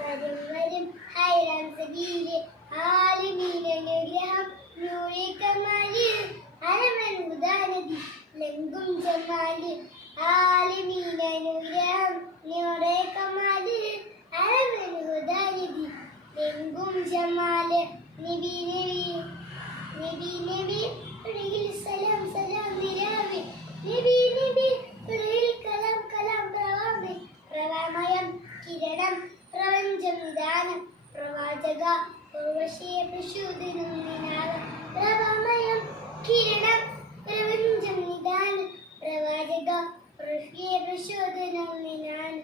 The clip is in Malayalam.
വരും വരും ഹൈറാം സബീലെ ആലിമീനഗ്രഹം നൂറിക്കമാലിൽ അരമൻ ഉദാനതി ലങ്കും ജമാലിൽ ആലിമീനഗ്രഹം നൂറെ കമാലിൽ അരമൻ ഉദാനതി ലങ്കും ജമാൽ നബി നബി നബി നബി സലാം കിരണം പ്രവഞ്ചം ദാനം പ്രവാചക ഉർവശിയെ പ്രശോദിനം പ്രഭമയം കിരണം പ്രവഞ്ചം നിദാനം പ്രവാചക ഉർവശിയെ പ്രശോദിനം നിനാൻ